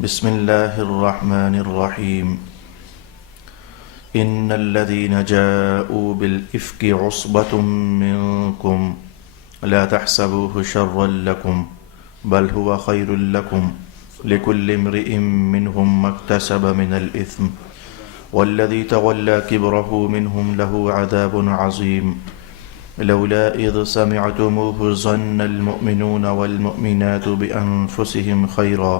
بسم الله الرحمن الرحيم إن الذين جاءوا بالإفك عصبة منكم لا تحسبوه شرا لكم بل هو خير لكم لكل امرئ منهم ما اكتسب من الإثم والذي تولى كبره منهم له عذاب عظيم لولا إذ سمعتموه ظن المؤمنون والمؤمنات بأنفسهم خيرا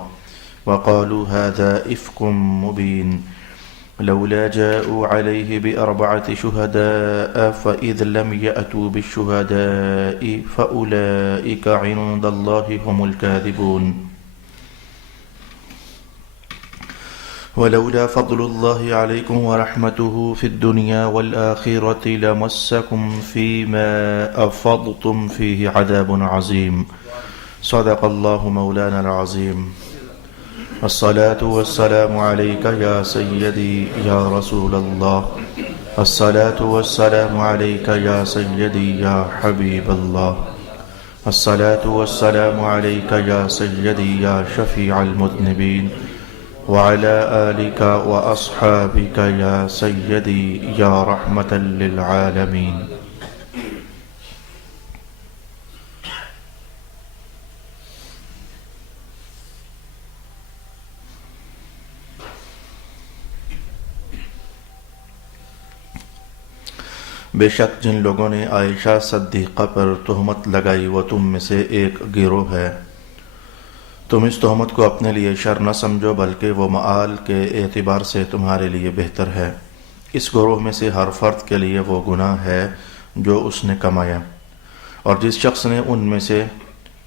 وقالوا هذا إفك مبين لولا جاءوا عليه بأربعة شهداء فإذ لم يأتوا بالشهداء فأولئك عند الله هم الكاذبون ولولا فضل الله عليكم ورحمته في الدنيا والآخرة لمسكم فيما أفضتم فيه عذاب عظيم صدق الله مولانا العظيم الصلاة والسلام عليك يا سيدي يا رسول الله الصلاة والسلام عليك يا سيدي يا حبيب الله الصلاة والسلام عليك يا سيدي يا شفيع المذنبين وعلى آلك وأصحابك يا سيدي يا رحمة للعالمين بے شک جن لوگوں نے عائشہ صدیقہ پر تہمت لگائی وہ تم میں سے ایک گروہ ہے۔ تم اس تہمت کو اپنے لیے شر نہ سمجھو بلکہ وہ مآل کے اعتبار سے تمہارے لیے بہتر ہے۔ اس گروہ میں سے ہر فرد کے لیے وہ گناہ ہے جو اس نے کمایا، اور جس شخص نے ان میں سے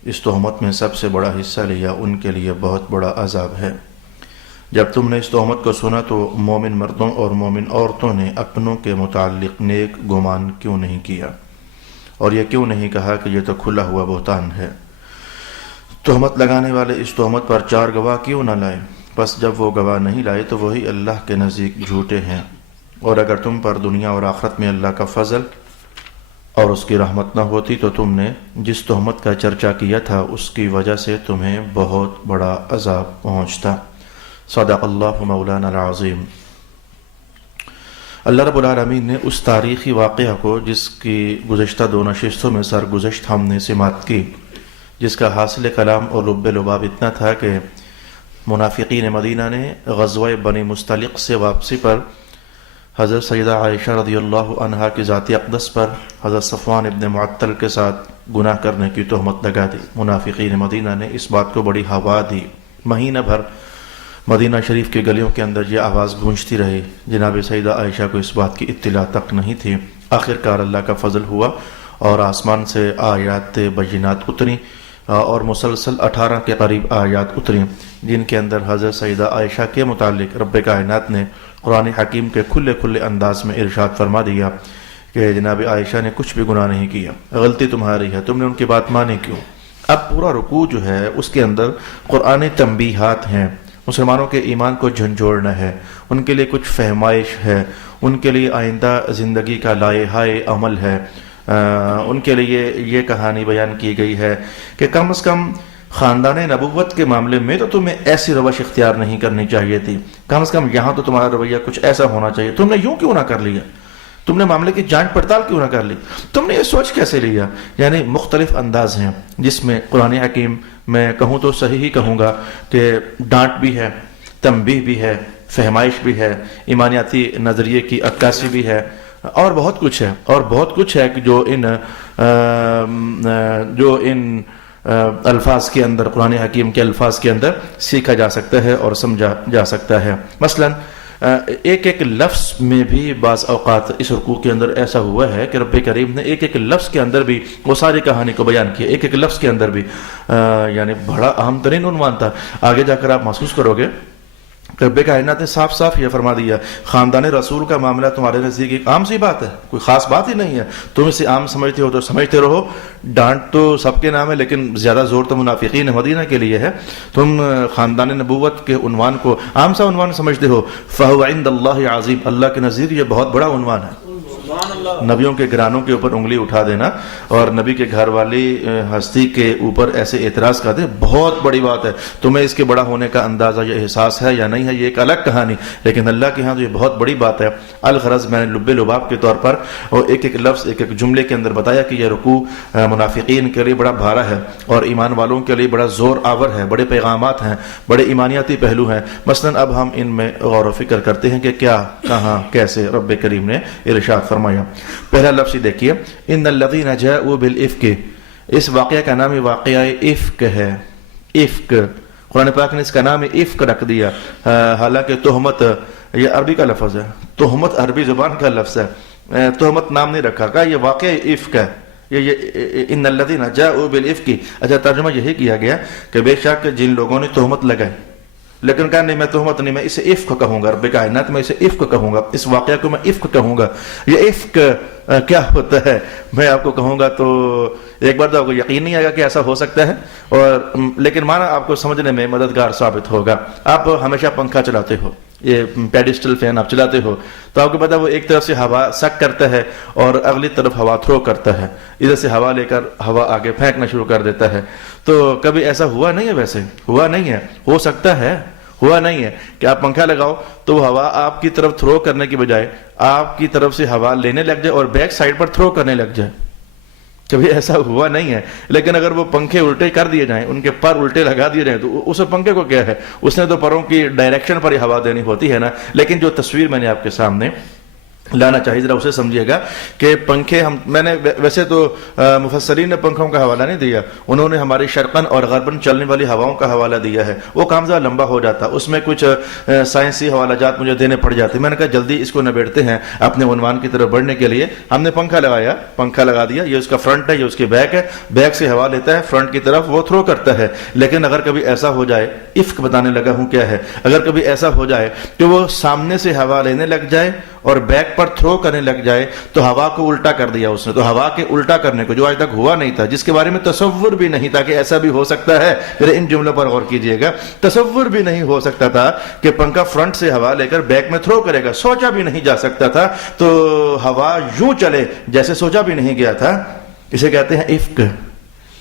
اس تہمت میں سب سے بڑا حصہ لیا ان کے لیے بہت بڑا عذاب ہے۔ جب تم نے اس تہمت کو سنا تو مومن مردوں اور مومن عورتوں نے اپنوں کے متعلق نیک گمان کیوں نہیں کیا، اور یہ کیوں نہیں کہا کہ یہ تو کھلا ہوا بہتان ہے؟ تہمت لگانے والے اس تہمت پر 4 گواہ کیوں نہ لائے؟ پس جب وہ گواہ نہیں لائے تو وہی اللہ کے نزدیک جھوٹے ہیں، اور اگر تم پر دنیا اور آخرت میں اللہ کا فضل اور اس کی رحمت نہ ہوتی تو تم نے جس تہمت کا چرچا کیا تھا اس کی وجہ سے تمہیں بہت بڑا عذاب پہنچتا۔ صدق اللہ مولانا العظیم۔ اللہ رب العالمین نے اس تاریخی واقعہ کو جس کی گزشتہ 2 نشستوں میں سرگزشت ہم نے سماعت کی، جس کا حاصل کلام اور لب لباب اتنا تھا کہ منافقین مدینہ نے غزوہ بنی مستلق سے واپسی پر حضرت سیدہ عائشہ رضی اللہ عنہا کی ذات اقدس پر حضرت صفوان ابن معطل کے ساتھ گناہ کرنے کی تہمت لگا دی۔ منافقین مدینہ نے اس بات کو بڑی ہوا دی۔ مہینہ بھر مدینہ شریف کی گلیوں کے اندر یہ آواز گونجتی رہی۔ جناب سیدہ عائشہ کو اس بات کی اطلاع تک نہیں تھی۔ آخرکار اللہ کا فضل ہوا اور آسمان سے آیات بینات اتری، اور مسلسل 18 کے قریب آیات اتری جن کے اندر حضرت سیدہ عائشہ کے متعلق رب کائنات نے قرآن حکیم کے کھلے کھلے انداز میں ارشاد فرما دیا کہ جناب عائشہ نے کچھ بھی گناہ نہیں کیا، غلطی تمہاری ہے، تم نے ان کی بات مانی کیوں؟ اب پورا رکوع جو ہے اس کے اندر قرآن تنبیہات ہیں، مسلمانوں کے ایمان کو جھنجھوڑنا ہے، ان کے لیے کچھ فہمائش ہے، ان کے لیے آئندہ زندگی کا لائحہ عمل ہے، ان کے لیے یہ کہانی بیان کی گئی ہے کہ کم از کم خاندان نبوت کے معاملے میں تو تمہیں ایسی روش اختیار نہیں کرنی چاہیے تھی، کم از کم یہاں تو تمہارا رویہ کچھ ایسا ہونا چاہیے، تم نے یوں کیوں نہ کر لیا، تم نے معاملے کی جانچ پڑتال کیوں نہ کر لی، تم نے یہ سوچ کیسے لیا؟ یعنی مختلف انداز ہیں جس میں قرآن حکیم میں کہوں تو صحیح ہی کہوں گا کہ ڈانٹ بھی ہے، تنبیہ بھی ہے، فہمائش بھی ہے، ایمانیاتی نظریے کی عکاسی بھی ہے، اور بہت کچھ ہے کہ جو ان الفاظ کے اندر، قرآن حکیم کے الفاظ کے اندر سیکھا جا سکتا ہے اور سمجھا جا سکتا ہے۔ مثلا ایک لفظ میں بھی بعض اوقات اس رکوع کے اندر ایسا ہوا ہے کہ رب کریم نے ایک لفظ کے اندر بھی وہ ساری کہانی کو بیان کیا، ایک لفظ کے اندر بھی، یعنی بڑا اہم ترین عنوان تھا۔ آگے جا کر آپ محسوس کرو گے رب کائنات نے صاف صاف یہ فرما دیا، خاندان رسول کا معاملہ تمہارے نزدیک ایک عام سی بات ہے، کوئی خاص بات ہی نہیں ہے، تم اسے عام سمجھتے ہو تو سمجھتے رہو، ڈانٹ تو سب کے نام ہے لیکن زیادہ زور تو منافقین مدینہ کے لیے ہے، تم خاندان نبوت کے عنوان کو عام سا عنوان سمجھتے ہو، فَهُوَ عِندَ اللَّهِ عَظِيمٌ، اللہ کے نزدیک یہ بہت بڑا عنوان ہے۔ نبیوں کے گرانوں کے اوپر انگلی اٹھا دینا اور نبی کے گھر والی ہستی کے اوپر ایسے اعتراض کر دے بہت بڑی بات ہے. تمہیں اس کے بڑا ہونے کا اندازہ یا احساس ہے یا نہیں ہے یہ ایک الگ کہانی, لیکن اللہ کے ہاں تو یہ بہت بڑی بات ہے. الغرض میں نے لب لباب کے طور پر اور ایک ایک لفظ ایک ایک جملے کے اندر بتایا کہ یہ رکوع منافقین کے لیے بڑا بھارا ہے اور ایمان والوں کے لیے بڑا زور آور ہے, بڑے پیغامات ہیں, بڑے ایمانیاتی پہلو ہیں. مثلا اب ہم ان میں غور و فکر کرتے ہیں کہ کیا, کہاں, کیسے رب کریم نے ارشاد فرمایا. پہلا لفظ دیکھیے, ان الذین جاءوا بالافک. اس واقعہ کا نام واقعہ افک ہے. افک, قرآن پاک نے اس کا نام افک رکھ دیا, حالانکہ تہمت یہ عربی کا لفظ ہے, تہمت عربی زبان کا لفظ ہے, تہمت نام نہیں رکھا, کہا یہ واقعہ افک ہے. یہ ان الذین جاءوا بالافک, اچھا ترجمہ یہی کیا گیا کہ بے شک جن لوگوں نے تہمت لگائی, لیکن کہا نہیں میں تہمت نہیں, میں اسے افک کہوں گا. رب کائنات میں اسے افک کہوں گا, اس واقعہ کو میں افک کہوں گا. یہ افک کیا ہوتا ہے میں آپ کو کہوں گا تو ایک بار تو آپ کو یقین نہیں آئے گا کہ ایسا ہو سکتا ہے, اور لیکن معنی آپ کو سمجھنے میں مددگار ثابت ہوگا. آپ ہمیشہ پنکھا چلاتے ہو, یہ پیڈسٹل فین آپ چلاتے ہو, تو آپ کو پتا وہ ایک طرف سے ہوا سک کرتا ہے اور اگلی طرف ہوا تھرو کرتا ہے, ادھر سے ہوا لے کر ہوا آگے پھینکنا شروع کر دیتا ہے. تو کبھی ایسا ہوا نہیں ہے, ویسے ہوا نہیں ہے, ہو سکتا ہے, ہوا نہیں ہے کہ آپ پنکھا لگاؤ تو وہ ہوا آپ کی طرف تھرو کرنے کی بجائے آپ کی طرف سے ہوا لینے لگ جائے اور بیک سائڈ پر تھرو کرنے لگ جائے. کبھی ایسا ہوا نہیں ہے. لیکن اگر وہ پنکھے الٹے کر دیے جائیں, ان کے پر الٹے لگا دیے جائیں, تو اس پنکھے کو کیا ہے, اس نے تو پروں کی ڈائریکشن پر ہی ہوا دینی ہوتی ہے نا. لیکن جو تصویر میں نے آپ کے سامنے لانا چاہیے ذرا اسے سمجھیے گا کہ پنکھے میں نے ویسے تو مفسرین نے پنکھوں کا حوالہ نہیں دیا, انہوں نے ہماری شرقن اور غربن چلنے والی ہواؤں کا حوالہ دیا ہے. وہ کام ذرا لمبا ہو جاتا, اس میں کچھ سائنسی حوالہ جات مجھے دینے پڑ جاتے. میں نے کہا جلدی اس کو نبیڑتے ہیں اپنے عنوان کی طرف بڑھنے کے لیے. ہم نے پنکھا لگایا, پنکھا لگا دیا, یہ اس کا فرنٹ ہے, یہ اس کی بیک ہے, بیک سے ہوا لیتا ہے, فرنٹ کی طرف وہ تھرو کرتا ہے. لیکن اگر کبھی ایسا ہو جائے, افک بتانے لگا ہوں کیا ہے, اگر کبھی ایسا ہو جائے کہ وہ سامنے سے ہوا لینے لگ جائے اور بیک پر تھرو کرنے لگ جائے تو ہوا کو الٹا کر دیا اس نے. تو ہوا کے الٹا کرنے کو جو آج تک ہوا نہیں تھا, جس کے بارے میں تصور بھی نہیں تھا کہ ایسا بھی ہو سکتا ہے, پھر ان جملوں پر غور کیجئے گا, تصور بھی نہیں ہو سکتا تھا کہ پنکھا فرنٹ سے ہوا لے کر بیک میں تھرو کرے گا, سوچا بھی نہیں جا سکتا تھا. تو ہوا یوں چلے جیسے سوچا بھی نہیں گیا تھا. اسے کہتے ہیں افک.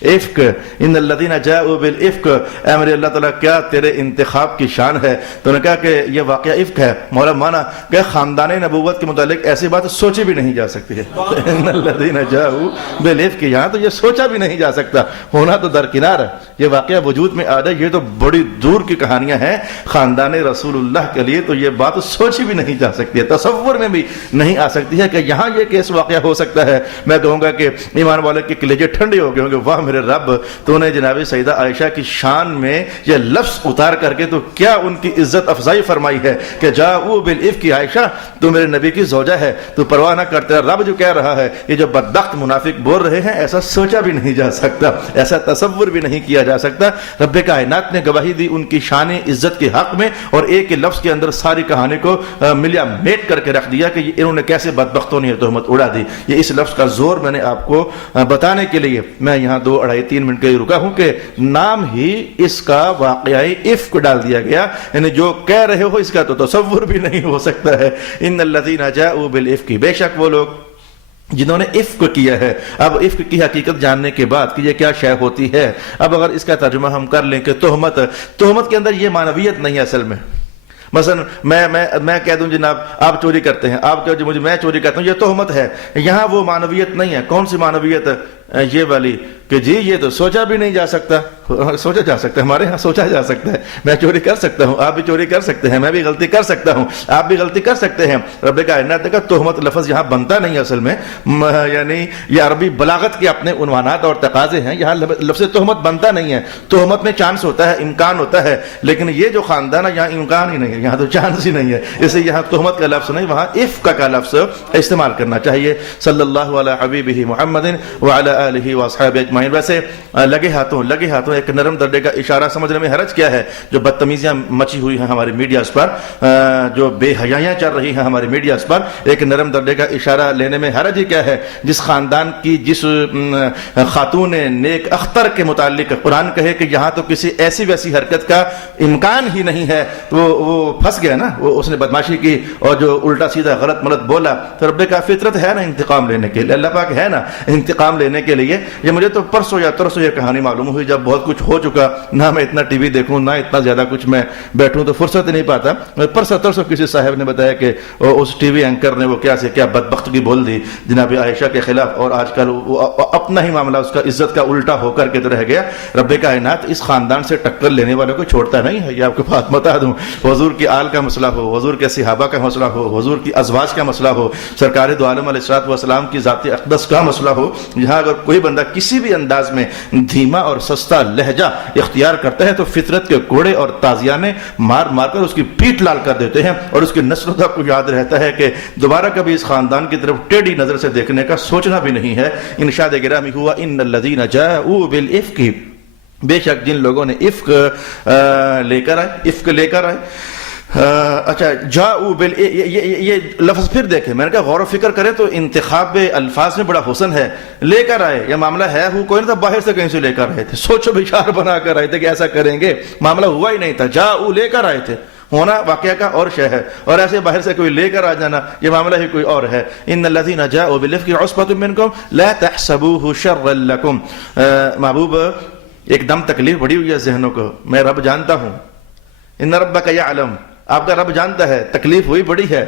افک, ان الذین جاءوا بالافک. اے میرے اللہ تعالیٰ کیا تیرے انتخاب کی شان ہے. تو نے کہا کہ یہ واقعہ افک ہے. مولا مانا کہ خاندان نبوت کے متعلق ایسی بات سوچی بھی نہیں جا سکتی ہے. ان الذین جاءوا بالافک, یہاں تو یہ سوچا بھی نہیں جا سکتا, ہونا تو درکنار ہے. یہ واقعہ وجود میں آ جائے یہ تو بڑی دور کی کہانیاں ہیں. خاندان رسول اللہ کے لیے تو یہ بات سوچی بھی نہیں جا سکتی ہے, تصور میں بھی نہیں آ سکتی ہے کہ یہاں یہ کیس واقعہ ہو سکتا ہے. میں کہوں گا کہ ایمان والے کے کلیجے ٹھنڈے ہو گئے ہوں گے, واہ میرے رب, تو نے جناب سیدہ عائشہ کی شان میں یہ لفظ اتار کر کے تو کیا ان کی عزت افزائی فرمائی ہے کہ جاؤ بالافک کی عائشہ, تو میرے نبی کی زوجہ ہے, تو پرواہ نہ کرتے. رب جو کہہ رہا ہے, یہ جو بدبخت منافق بول رہے ہیں, ایسا سوچا بھی نہیں جا سکتا, ایسا تصور بھی نہیں کیا جا سکتا. رب کائنات نے گواہی دی ان کی شان عزت کے حق میں, اور ایک لفظ کے اندر ساری کہانی کو ملیا میٹ کر کے رکھ دیا کہ انہوں نے کیسے بدبختوں نے تہمت اڑا دی. یہ اس لفظ کا زور میں نے آپ کو بتانے کے لیے میں یہاں 2-2.5-3 منٹ کے رکا ہوں کہ نام ہی اس کا واقعہ افک ڈال دیا گیا, یعنی جو کہہ رہے ہو اس کا تو تصور بھی نہیں ہو سکتا ہے. ان الذین جاءوا بالافک, بے شک وہ لوگ جنہوں نے افک کیا ہے. اب افک کی حقیقت جاننے کے بعد کہ یہ کیا شے ہوتی ہے, اب اگر اس کا ترجمہ ہم کر لیں کہ تہمت کے اندر یہ معنویت نہیں ہے اصل میں. مثلا میں کہہ دوں جناب آپ چوری کرتے ہیں, آپ کہو مجھے میں چوری کرتا ہوں, یہ تہمت ہے. یہاں وہ معنویت نہیں ہے. کون سی معنویت؟ یہ والی کہ جی یہ تو سوچا بھی نہیں جا سکتا. سوچا جا سکتا ہے, ہمارے ہاں سوچا جا سکتا ہے. میں چوری کر سکتا ہوں, آپ بھی چوری کر سکتے ہیں, میں بھی غلطی کر سکتا ہوں, آپ بھی غلطی کر سکتے ہیں. رب کائنات نے کہا تہمت لفظ یہاں بنتا نہیں اصل میں, یعنی یہ عربی بلاغت کے اپنے عنوانات اور تقاضے ہیں. یہاں لفظ تہمت بنتا نہیں ہے. تہمت میں چانس ہوتا ہے, امکان ہوتا ہے, لیکن یہ جو خاندان ہے یہاں امکان ہی نہیں ہے, یہاں تو چانس ہی نہیں ہے. اس لیے یہاں تہمت کا لفظ نہیں, وہاں افک کا لفظ استعمال کرنا چاہیے. صلی اللہ علیہ حبیبہ محمد وعلی آلہ واصحابہ اجمعین۔ ویسے لگے ہاتھوں ایک نرم درجے کا اشارہ سمجھنے میں حرج کیا ہے؟ جو بدتمیزیاں مچی ہوئی ہیں ہماری میڈیاز پر، جو بے حیائیاں چل رہی ہیں ہماری میڈیاز پر، ایک نرم درجے کا اشارہ لینے میں حرج ہی کیا ہے؟ جس خاندان کی جس خاتون نیک اختر کے متعلق قرآن کہے کہ یہاں تو کسی ایسی ویسی حرکت کا امکان ہی نہیں ہے، تو وہ پھنس گیا نا، وہ اس نے بدماشی کی اور جو الٹا سیدھا غلط ملت بولا، تو رب کا فطرت ہے نا انتقام لینے کے لیے، اللہ پاک ہے نا انتقام لینے کے لیے۔ یہ مجھے تو پرسوں یا ترسوں یہ کہانی معلوم ہوئی، جب بہت کچھ ہو چکا، نہ میں اتنا ٹی وی دیکھوں نہ اتنا زیادہ کچھ میں بیٹھوں، تو فرصت نہیں پاتا۔ پرسوں ترسوں کسی صاحب نے بتایا کہ اس ٹی وی اینکر نے وہ کیا سے کیا بدبختگی بول دی جناب عائشہ کے خلاف، اور آج کل وہ اپنا ہی معاملہ اس کا عزت کا الٹا ہو کر کے تو رہ گیا۔ رب کائنات اس خاندان سے ٹکر لینے والوں کو چھوڑتا نہیں ہے، یہ آپ کو بات بتا دوں۔ حضور کی آل کا مسئلہ ہو، حضور کے صحابہ کا مسئلہ ہو، حضور کی ازواج کا مسئلہ ہو، سرکار دو عالم علیہ الصلوۃ والسلام کی ذات اقدس کا مسئلہ ہو، جہاں اگر کوئی بندہ کسی بھی انداز میں دھیما اور سستا لہجہ اختیار کرتا ہے تو فطرت کے کوڑے اور تازیانے مار مار کر اس کی پیٹھ لال کر دیتے ہیں، اور اس کی نسلوں تک کو یاد رہتا ہے کہ دوبارہ کبھی اس خاندان کی طرف ٹیڑھی نظر سے دیکھنے کا سوچنا بھی نہیں ہے۔ ارشاد گرامی ہوا ان الذین جاءوا بالافک، بے شک جن لوگوں نے افک لے کر آئے۔ اچھا جاؤ یہ لفظ پھر دیکھیں، میں نے کہا غور و فکر کریں تو انتخاب الفاظ میں بڑا حسن ہے۔ لے کر آئے، یہ معاملہ ہے ہو کوئی نہیں تھا، باہر سے کہیں سے لے کر آئے تھے، سوچو بچار بنا کر آئے تھے کہ ایسا کریں گے، معاملہ ہوا ہی نہیں تھا، جاؤ لے کر آئے تھے، ہونا واقعہ کا اور شے ہے، اور ایسے باہر سے کوئی لے کر آ جانا یہ معاملہ ہی کوئی اور ہے۔ ان الذین جاءوا بالافک عصبۃ منکم لا تحسبوه شرا لکم۔ محبوب ایک دم تکلیف بڑی ہوئی ہے ذہنوں کو، میں رب جانتا ہوں، ان ربک یعلم، آپ کا رب جانتا ہے، تکلیف ہوئی بڑی ہے۔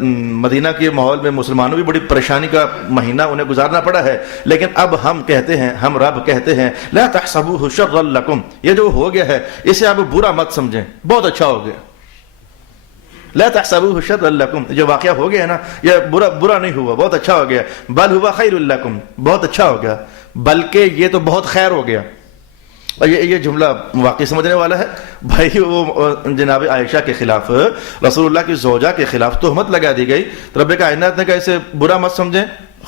مدینہ کے ماحول میں مسلمانوں بھی بڑی پریشانی کا مہینہ انہیں گزارنا پڑا ہے، لیکن اب ہم کہتے ہیں، ہم رب کہتے ہیں لا تحسبوه شرا لکم، یہ جو ہو گیا ہے اسے آپ برا مت سمجھیں، بہت اچھا ہو گیا۔ لا تحسبوه شرا لکم، جو واقعہ ہو گیا نا یہ برا نہیں ہوا، بہت اچھا ہو گیا۔ بل هو خیر لکم، بہت اچھا ہو گیا، بلکہ یہ تو بہت خیر ہو گیا۔ اور یہ جملہ واقعی سمجھنے والا ہے بھائی۔ وہ جناب عائشہ کے خلاف، رسول اللہ کی زوجہ کے خلاف تہمت لگا دی گئی، رب کائنات نے کہا اسے برا مت سمجھیں،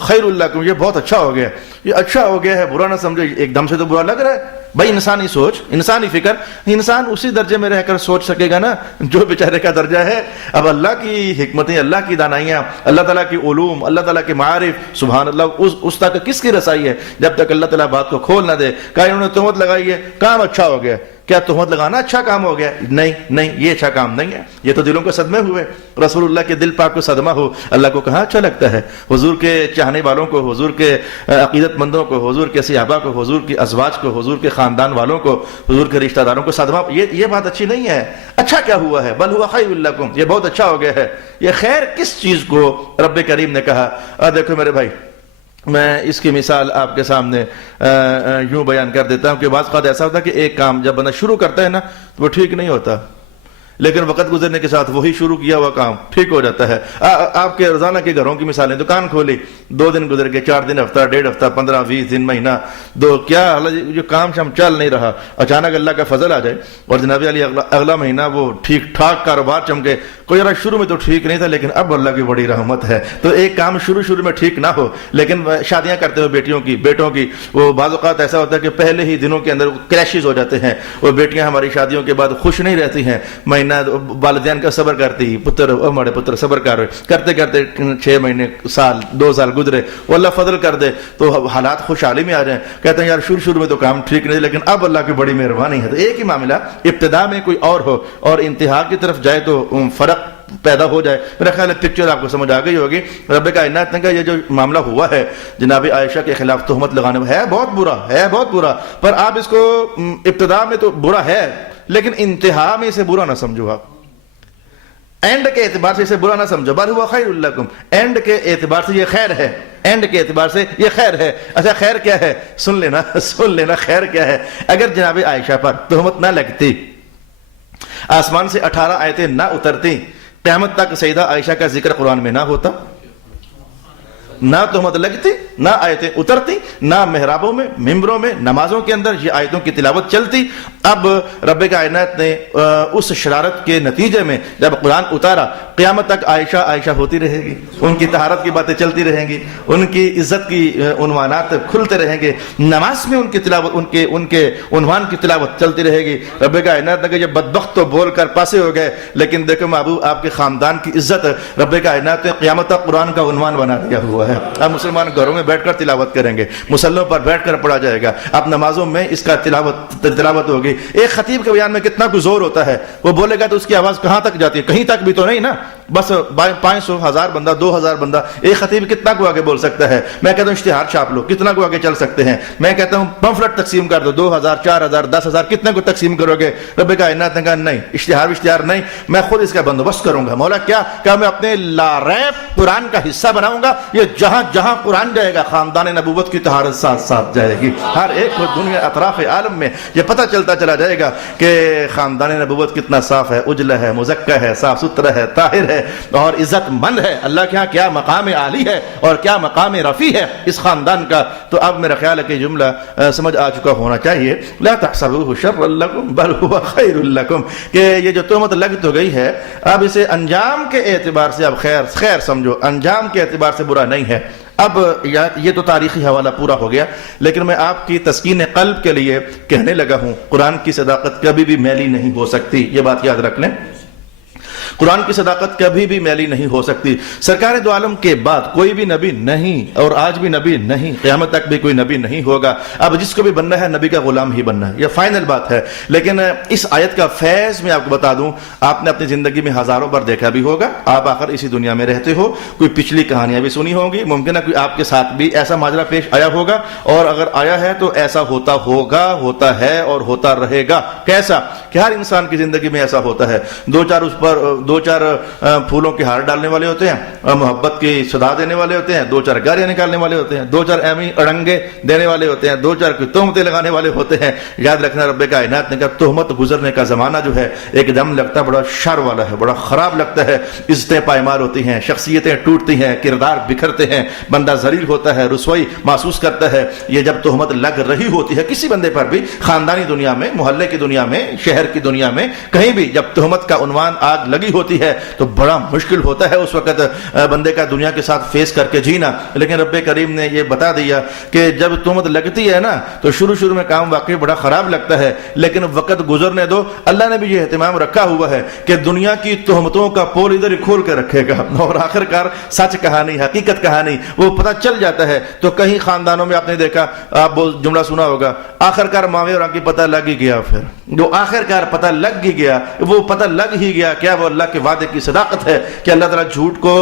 خیر لکم، یہ بہت اچھا ہو گیا، یہ اچھا ہو گیا ہے، برا نہ سمجھے۔ ایک دم سے تو برا لگ رہا ہے بھائی، انسانی سوچ، انسانی فکر، انسان اسی درجے میں رہ کر سوچ سکے گا نا جو بیچارے کا درجہ ہے۔ اب اللہ کی حکمتیں، اللہ کی دانائیاں، اللہ تعالیٰ کی علوم، اللہ تعالیٰ کے معارف، سبحان اللہ، اس تک کس کی رسائی ہے جب تک اللہ تعالیٰ بات کو کھول نہ دے۔ کہا انہوں نے تہمت لگائی ہے، کام اچھا ہو گیا، کیا تہمت لگانا اچھا کام ہو گیا؟ نہیں، یہ اچھا کام نہیں ہے، یہ تو دلوں کو صدمے ہوئے۔ رسول اللہ کے دل پاک کو صدمہ ہو، اللہ کو کہاں اچھا لگتا ہے؟ حضور کے چاہنے والوں کو، حضور کے عقیدت مندوں کو، حضور کے صحابہ کو، حضور کی ازواج کو، حضور کے خاندان والوں کو، حضور کے رشتہ داروں کو صدمہ، یہ بات اچھی نہیں ہے۔ اچھا کیا ہوا ہے؟ بل ہوا خیر لکم، یہ بہت اچھا ہو گیا ہے۔ یہ خیر کس چیز کو رب کریم نے کہا؟ دیکھو میرے بھائی، میں اس کی مثال آپ کے سامنے یوں بیان کر دیتا ہوں کہ بعض اوقات ایسا ہوتا ہے کہ ایک کام جب بندہ شروع کرتا ہے نا تو وہ ٹھیک نہیں ہوتا، لیکن وقت گزرنے کے ساتھ وہی شروع کیا ہوا کام ٹھیک ہو جاتا ہے۔ آپ کے روزانہ کے گھروں کی مثالیں، دکان کھولی، 2 دن گزر گئے، 4 دن، ہفتہ، 1.5 ہفتہ، 15 20 دن، مہینہ، کیا جو کام شام چل نہیں رہا، اچانک اللہ کا فضل آ جائے اور جناب علی اگلا مہینہ وہ ٹھیک ٹھاک کاروبار چمکے۔ کوئی ذرا شروع میں تو ٹھیک نہیں تھا لیکن اب اللہ کی بڑی رحمت ہے، تو ایک کام شروع میں ٹھیک نہ ہو، لیکن شادیاں کرتے ہوئے بیٹوں کی وہ بعض اوقات ایسا ہوتا ہے کہ پہلے ہی دنوں کے اندر کریشز ہو جاتے ہیں، وہ بیٹیاں ہماری شادیوں کے بعد خوش نہیں رہتی ہیں، مہینہ والدین کا صبر کرتی، پتر ہمارے پتر صبر کر کرتے 6 مہینے، سال، 2 سال گزرے، وہ اللہ فضل کر دے تو حالات خوشحالی میں آ جائیں، کہتے ہیں یار شروع میں تو کام ٹھیک نہیں لیکن اب اللہ کی بڑی مہربانی ہے۔ تو ایک ہی معاملہ ابتدا میں کوئی اور ہو اور انتہا کی طرف جائے تو فرق پیدا ہو جائے۔ میرا خیال ہے پکچر آپ کو سمجھ آ گئی ہوگی۔ رب کائنات نے کہا یہ جو معاملہ ہوا ہے جناب عائشہ کے خلاف تہمت لگانے میں، ہے بہت برا، پر آپ اس کو ابتدا میں تو برا ہے لیکن انتہا میں اسے برا نہ سمجھو، آپ اینڈ کے اعتبار سے اسے برا نہ سمجھو، بل ہوا خیر لکم، اینڈ کے اعتبار سے یہ خیر ہے، اینڈ کے اعتبار سے یہ خیر ہے۔ اچھا خیر کیا ہے؟ سن لینا خیر کیا ہے۔ اگر جناب عائشہ پر تہمت نہ لگتی، آسمان سے 18 آیتیں نہ اترتی، قیامت تک سیدہ عائشہ کا ذکر قرآن میں نہ ہوتا، نہ تہمت لگتی، نہ آیتیں اترتی، نہ محرابوں میں، ممبروں میں، نمازوں کے اندر یہ آیتوں کی تلاوت چلتی۔ اب رب کائنات نے اس شرارت کے نتیجے میں جب قرآن اتارا، قیامت تک عائشہ عائشہ ہوتی رہے گی، ان کی طہارت کی باتیں چلتی رہیں گی، ان کی عزت کی عنوانات کھلتے رہیں گے، نماز میں ان کی تلاوت، ان کے عنوان کی تلاوت چلتی رہے گی۔ رب کائنات نے کہا یہ بدبخت تو بول کر پاسے ہو گئے، لیکن دیکھو محبوب آپ کے خاندان کی عزت رب کائنات نے قیامت تک قرآن کا عنوان بنا دیا ہوا ہے۔ اب مسلمان گھروں میں بیٹھ کر تلاوت کریں گے، مسلوں پر بیٹھ کر پڑھا جائے گا، اب نمازوں میں اس کا تلاوت ہوگی۔ ایک خطیب کے بیان میں کتنا کوئی زور ہوتا ہے، وہ بولے گا تو اس کی آواز کہاں تک جاتی ہے؟ کہیں تک بھی تو نہیں نا، بس 500 1000 بندہ 2000 بندہ، ایک خطیب کتنا کو آگے بول سکتا ہے؟ میں کہتا ہوں اشتہار چھاپ لو، کتنا کو آگے چل سکتے ہیں؟ میں کہتا ہوں پمفلٹ تقسیم کر دو، 2000 4000 10000 کتنے کو تقسیم کرو گے؟ رب کائنات نے کہا نہیں، اشتہار نہیں، میں خود اس کا بندوبست کروں گا۔ مولا کیا میں اپنے لا ریب قرآن کا حصہ بناؤں گا، یہ جہاں جہاں قرآن جائے گا خاندان نبوت کی طہارت ساتھ ساتھ جائے گی، ہر ایک کو دنیا اطراف عالم میں یہ پتہ چلتا چلا جائے گا کہ خاندان نبوت کتنا صاف ہے، اجلا ہے، مزکہ ہے، صاف ستھرا ہے، طاہر ہے اور عزت مند ہے، اللہ کے ہاں کیا مقام عالی ہے اور کیا مقام رفیع ہے اس خاندان کا۔ تو اب میرا خیال ہے کہ جملہ سمجھ آ چکا ہونا چاہیے، لا تحسبوه شرا لكم بل هو خیر لكم، کہ یہ جو تہمت لگ تو گئی ہے، اب اسے انجام کے اعتبار سے اب خیر سمجھو، انجام کے اعتبار سے برا نہیں ہے۔ اب یہ تو تاریخی حوالہ پورا ہو گیا، لیکن میں آپ کی تسکین قلب کے لیے کہنے لگا ہوں قرآن کی صداقت کبھی بھی میلی نہیں ہو سکتی، یہ بات یاد رکھ لیں، قرآن کی صداقت کبھی بھی میلی نہیں ہو سکتی۔ سرکار دو عالم کے بعد کوئی بھی نبی نہیں اور آج بھی نبی نہیں، قیامت تک بھی کوئی نبی نہیں ہوگا۔ اب جس کو بھی بننا ہے نبی کا غلام ہی بننا ہے، یہ فائنل بات ہے۔ لیکن اس آیت کا فیض میں آپ کو بتا دوں، آپ نے اپنی زندگی میں ہزاروں بار دیکھا بھی ہوگا، آپ آخر اسی دنیا میں رہتے ہو، کوئی پچھلی کہانیاں بھی سنی ہوں گی، ممکن ہے کوئی آپ کے ساتھ بھی ایسا ماجرا پیش آیا ہوگا، اور اگر آیا ہے تو ایسا ہوتا ہوگا، ہوتا ہے اور ہوتا رہے گا۔ کیسا؟ کہ ہر انسان کی زندگی میں ایسا ہوتا ہے، دو چار پھولوں کے ہار ڈالنے والے ہوتے ہیں، محبت کی صدا دینے والے ہوتے ہیں، دو چار گالیاں نکالنے والے ہوتے ہیں، دو چار ایمی اڑنگے دینے والے ہوتے ہیں، دو چار کوئی تہمتیں لگانے والے ہوتے ہیں۔ یاد رکھنا رب کائنات نے کہا تہمت گزرنے کا زمانہ جو ہے ایک دم لگتا بڑا شر والا ہے، بڑا خراب لگتا ہے، عزتیں پائمال ہوتی ہیں، شخصیتیں ٹوٹتی ہیں، کردار بکھرتے ہیں، بندہ ذلیل ہوتا ہے، رسوائی محسوس کرتا ہے۔ یہ جب تہمت لگ رہی ہوتی ہے کسی بندے پر بھی، خاندانی دنیا میں، محلے کی دنیا میں، شہر کی دنیا میں، کہیں بھی جب تہمت کا عنوان آگ لگی ہوتی ہے تو بڑا مشکل ہوتا ہے اس وقت بندے کا دنیا کے ساتھ فیس کر کے جینا۔ لیکن رب کریم نے یہ بتا دیا کہ جب تہمت لگتی ہے نا تو شروع میں کام واقعی بڑا خراب لگتا ہے، لیکن وقت گزرنے دو۔ اللہ نے بھی یہ اہتمام رکھا ہوا ہے کہ دنیا کی تہمتوں کا پول ادھر ہی کھول کے رکھے گا، اور آخر کار سچ کہانی، حقیقت کہانی وہ پتہ چل جاتا ہے۔ تو کہیں خاندانوں میں آپ نے دیکھا، آپ جملہ سنا ہوگا، آخر کار ماوے اور کی پتہ لگ ہی گیا، پھر جو آخر کار پتہ لگ ہی گیا، وہ پتہ لگ ہی گیا کیا وہ اللہ کے وعدے کی صداقت ہے کہ اللہ تعالیٰ جھوٹ کو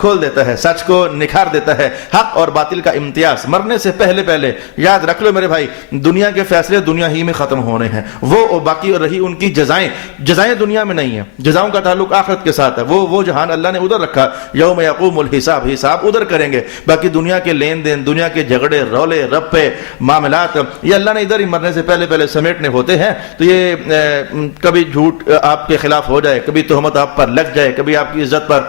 کھول دیتا ہے، سچ کو نکھار دیتا ہے، حق اور باطل کا امتیاز مرنے سے پہلے یاد رکھ لو میرے بھائی، دنیا کے فیصلے دنیا ہی میں ختم ہونے ہیں، وہ باقی رہی ان کی جزائیں دنیا میں نہیں ہیں، جزاؤں کا تعلق آخرت کے ساتھ ہے، وہ جہان اللہ نے ادھر رکھا، یوم یقوم الحساب، حساب ادھر کریں گے، باقی دنیا کے لین دین، دنیا کے جھگڑے رولے رپے معاملات یہ اللہ نے ادھر ہی مرنے سے پہلے سمیٹنے ہوتے ہیں۔ تو یہ کبھی جھوٹ آپ کے خلاف ہو جائے، کبھی تہمت آپ پر لگ جائے، کبھی آپ کی عزت پر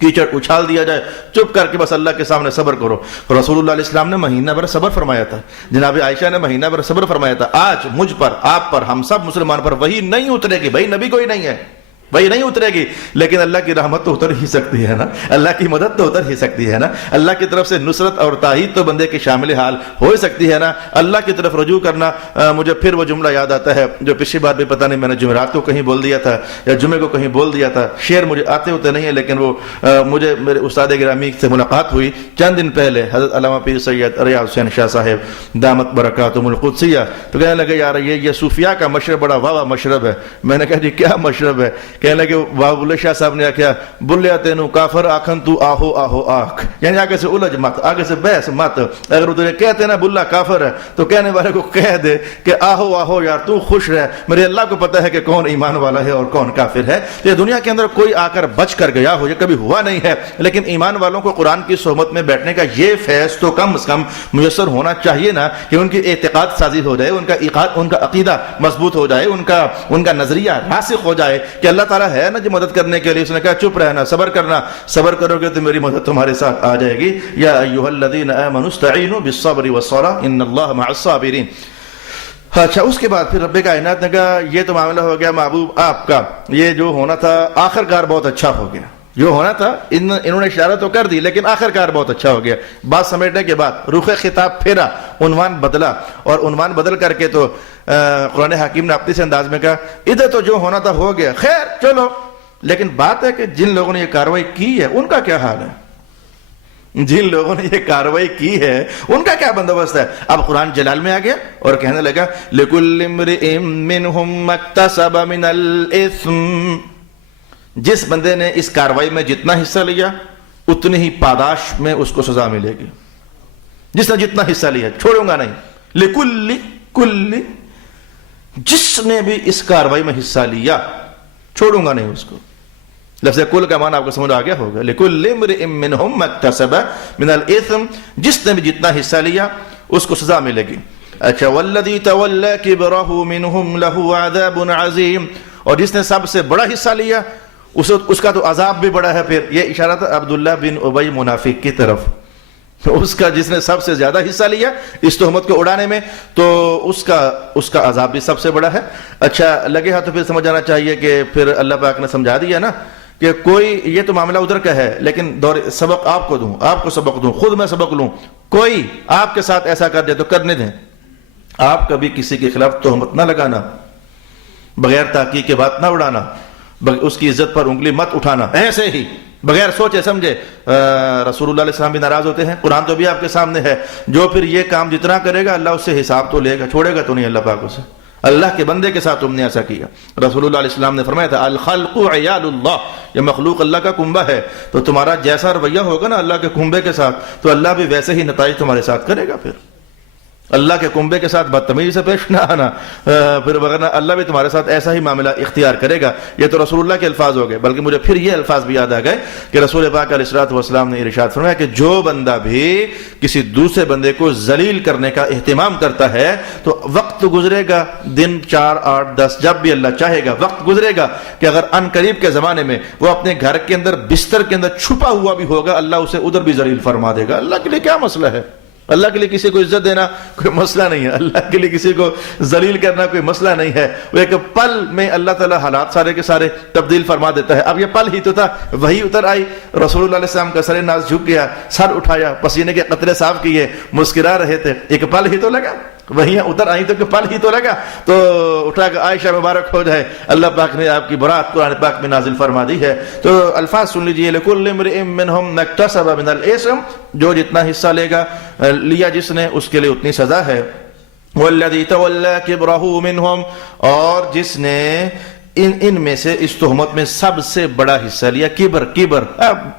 کیچڑ اچھال دیا جائے، چپ کر کے بس اللہ کے سامنے صبر کرو۔ رسول اللہ علیہ السلام نے مہینہ بھر صبر فرمایا تھا، جناب عائشہ نے مہینہ بھر صبر فرمایا تھا۔ آج مجھ پر، آپ پر، ہم سب مسلمان پر وہی نہیں اترے گی، بھائی نبی کوئی نہیں ہے، وہی نہیں اترے گی، لیکن اللہ کی رحمت تو اتر ہی سکتی ہے نا، اللہ کی مدد تو اتر ہی سکتی ہے نا، اللہ کی طرف سے نصرت اور تائید تو بندے کی شامل حال ہو سکتی ہے نا۔ اللہ کی طرف رجوع کرنا، مجھے پھر وہ جملہ یاد آتا ہے جو پچھلی بار بھی پتہ نہیں میں نے جمعرات کو کہیں بول دیا تھا یا جمعے کو کہیں بول دیا تھا، شعر مجھے آتے ہوتے نہیں ہے، لیکن وہ مجھے میرے استاد گرامی سے ملاقات ہوئی چند دن پہلے، حضرت علامہ پیر سید ریاض حسین شاہ صاحب دامت برکاتہم القدسیہ، تو کہنے لگے یار یہ صوفیاء کا مشرب بڑا واہ مشرب ہے۔ میں نے کہا جی کیا مشرب ہے؟ کہنے لگے بلے شاہ صاحب نے کیا بلیا تینو کافر آکھن تو آہو آہو آکھ، یعنی آگے سے الجھ مت، آگے سے بحث مت، اگر تجھے کہتے نا بلہ کافر ہے تو کہنے والے کو کہہ دے کہ آہو آہو یار تو خوش رہ، میرے اللہ کو پتہ ہے کہ کون ایمان والا ہے اور کون کافر ہے۔ تو یہ دنیا کے اندر کوئی آ کر بچ کر گیا ہو، یہ کبھی ہوا نہیں ہے، لیکن ایمان والوں کو قرآن کی صحبت میں بیٹھنے کا یہ فیض تو کم از کم میسر ہونا چاہیے نا، کہ ان کی اعتقاد سازی ہو جائے، ان کا عقیدہ مضبوط ہو جائے، ان کا نظریہ راسخ ہو جائے کہ اللہ تعالیٰ تعالیٰ ہے نا جو مدد کرنے کے لیے. اس نے کہا چپ رہنا, صبر کرنا, صبر کرو گے تو میری مدد تمہارے ساتھ آ جائے گی. یا ایھا الذین آمنوا استعینوا بالصبر والصلاۃ ان اللہ مع الصابرین. اچھا, اس کے بعد پھر رب کائنات نے کہا یہ تو معاملہ ہو گیا محبوب آپ کا, یہ جو ہونا تھا آخر کار بہت اچھا ہو گیا. جو ہونا تھا انہوں نے اشارہ تو کر دی لیکن آخر کار بہت اچھا ہو گیا. بات سمیٹنے کے بعد رخ خطاب پھیرا, عنوان بدلا, اور عنوان بدل کر کے تو قرآن حکیم نے اپنے سے انداز میں کہا ادھر تو جو ہونا تھا ہو گیا, خیر چلو. لیکن بات ہے کہ جن لوگوں نے یہ کاروائی کی ہے ان کا کیا حال ہے, جن لوگوں نے یہ کاروائی کی ہے ان کا کیا بندوبست ہے. اب قرآن جلال میں آ گیا اور کہنے لگا لِكُلِّ امْرِئٍ مِّنْهُمْ مَا اكْتَسَبَ مِنَ الْإِثْمِ. جس بندے نے اس کاروائی میں جتنا حصہ لیا اتنی ہی پاداش میں اس کو سزا ملے گی. جس نے جتنا حصہ لیا چھوڑوں گا نہیں. لِكُلِّ جس نے بھی اس کاروائی میں حصہ لیا چھوڑوں گا نہیں اس کو. لفظ کل کا معنی آپ کو سمجھ آ گیا ہوگا. لِكُلِّ امْرِئٍ مِّنْهُمْ مَا اكْتَسَبَ مِنَ الْإِثْمِ. جس نے بھی جتنا حصہ لیا اس کو سزا ملے گی. اچھا, وَالَّذِي تَوَلَّى كِبْرَهُ مِنْهُمْ لَهُ عَذَابٌ عَظِيمٌ. اور جس نے سب سے بڑا حصہ لیا اس کا تو عذاب بھی بڑا ہے. پھر یہ اشارہ تھا عبداللہ بن ابی منافق کی طرف. اس کا جس نے سب سے زیادہ حصہ لیا اس تہمت کو اڑانے میں تو اس کا عذاب بھی سب سے بڑا ہے. اچھا لگے ہاں تو پھر سمجھ آنا چاہیے کہ پھر اللہ پاک نے سمجھا دیا نا کہ کوئی یہ تو معاملہ ادھر کا ہے لیکن سبق آپ کو دوں, آپ کو سبق دوں, خود میں سبق لوں. کوئی آپ کے ساتھ ایسا کر دے تو کرنے دیں. آپ کبھی کسی کے خلاف تہمت نہ لگانا, بغیر تحقیق کے بات نہ اڑانا, اس کی عزت پر انگلی مت اٹھانا ایسے ہی بغیر سوچے سمجھے. رسول اللہ علیہ السلام بھی ناراض ہوتے ہیں, قرآن تو بھی آپ کے سامنے ہے. جو پھر یہ کام جتنا کرے گا اللہ اس سے حساب تو لے گا, چھوڑے گا تو نہیں اللہ پاک اسے. اللہ کے بندے کے ساتھ تم نے ایسا کیا. رسول اللہ علیہ السلام نے فرمایا تھا الخلق عیال اللہ, یہ مخلوق اللہ کا کنبہ ہے, تو تمہارا جیسا رویہ ہوگا نا اللہ کے کنبے کے ساتھ تو اللہ بھی ویسے ہی نتائج تمہارے ساتھ کرے گا. پھر اللہ کے کنبے کے ساتھ بدتمیزی سے پیش نہ آنا, پھر وغیرہ اللہ بھی تمہارے ساتھ ایسا ہی معاملہ اختیار کرے گا. یہ تو رسول اللہ کے الفاظ ہو گئے, بلکہ مجھے پھر یہ الفاظ بھی یاد آ گئے کہ رسول پاک علیہ الصلوۃ والسلام نے ارشاد فرمایا کہ جو بندہ بھی کسی دوسرے بندے کو ذلیل کرنے کا اہتمام کرتا ہے تو وقت گزرے گا, دن 4 8 10 جب بھی اللہ چاہے گا وقت گزرے گا کہ اگر ان قریب کے زمانے میں وہ اپنے گھر کے اندر بستر کے اندر چھپا ہوا بھی ہوگا اللہ اسے ادھر بھی ذلیل فرما دے گا. اللہ کے لیے کیا مسئلہ ہے, اللہ کے لیے کسی کو عزت دینا کوئی مسئلہ نہیں ہے, اللہ کے لیے کسی کو ذلیل کرنا کوئی مسئلہ نہیں ہے. وہ ایک پل میں اللہ تعالیٰ حالات سارے کے سارے تبدیل فرما دیتا ہے. اب یہ پل ہی تو تھا, وہی اتر آئی, رسول اللہ علیہ السلام کا سر ناز جھک گیا, سر اٹھایا, پسینے کے قطرے صاف کیے, مسکرا رہے تھے, ایک پل ہی تو لگا, وہی اتر آئی تو کہ پل ہی تو لگا, تو اٹھا کہ عائشہ مبارک ہو جائے, اللہ پاک نے آپ کی برات قرآن پاک میں نازل فرما دی ہے. تو الفاظ سن لیجئے لِكُلِّ امْرِئٍ مِّنْهُمْ مَا اكْتَسَبَ مِنَ الْإِثْمِ, جو جتنا حصہ لیا جس نے اس کے لیے اتنی سزا ہے. وَالَّذِي تَوَلَّى كِبْرَهُ مِنْهُمْ, اور جس نے ان میں سے اس تہمت میں سب سے بڑا حصہ لیا. کبر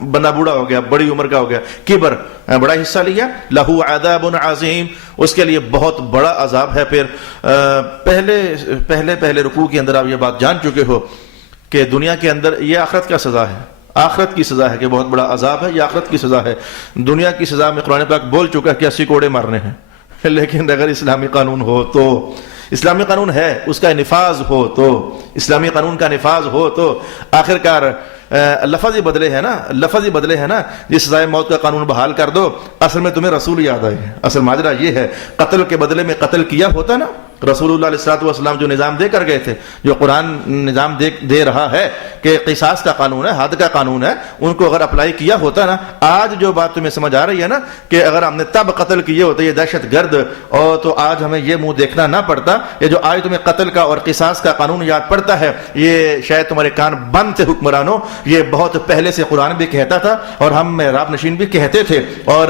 بندہ بوڑھا ہو گیا, بڑی عمر کا ہو گیا, کبر بڑا حصہ لیا. لہو عذاب عظیم, اس کے لیے بہت بڑا عذاب ہے. پھر پہلے رکوع کے اندر آپ یہ بات جان چکے ہو کہ دنیا کے اندر یہ آخرت کا سزا ہے, آخرت کی سزا ہے کہ بہت بڑا عذاب ہے, یہ آخرت کی سزا ہے. دنیا کی سزا میں قرآن پاک بول چکا ہے کہ 80 کوڑے مارنے ہیں, لیکن اگر اسلامی قانون ہو تو, اسلامی قانون ہے اس کا نفاذ ہو تو, اسلامی قانون کا نفاذ ہو تو آخر کار لفظ ہی بدلے ہیں نا. جس سزائے موت کا قانون بحال کر دو, اصل میں تمہیں رسول یاد آئے. اصل ماجرا یہ ہے, قتل کے بدلے میں قتل کیا ہوتا نا, رسول اللہ علیہ الصلوۃ والسلام جو نظام دے کر گئے تھے, جو قرآن نظام دے رہا ہے کہ قصاص کا قانون ہے, حد کا قانون ہے, ان کو اگر اپلائی کیا ہوتا نا, آج جو بات تمہیں سمجھ آ رہی ہے نا کہ اگر ہم نے تب قتل کیے ہوتے یہ دہشت گرد, اور تو آج ہمیں یہ منہ دیکھنا نہ پڑتا. یہ جو آج تمہیں قتل کا اور قصاص کا قانون یاد پڑتا ہے یہ شاید تمہارے کان بند تھے حکمرانوں, یہ بہت پہلے سے قرآن بھی کہتا تھا اور ہم محراب نشین بھی کہتے تھے, اور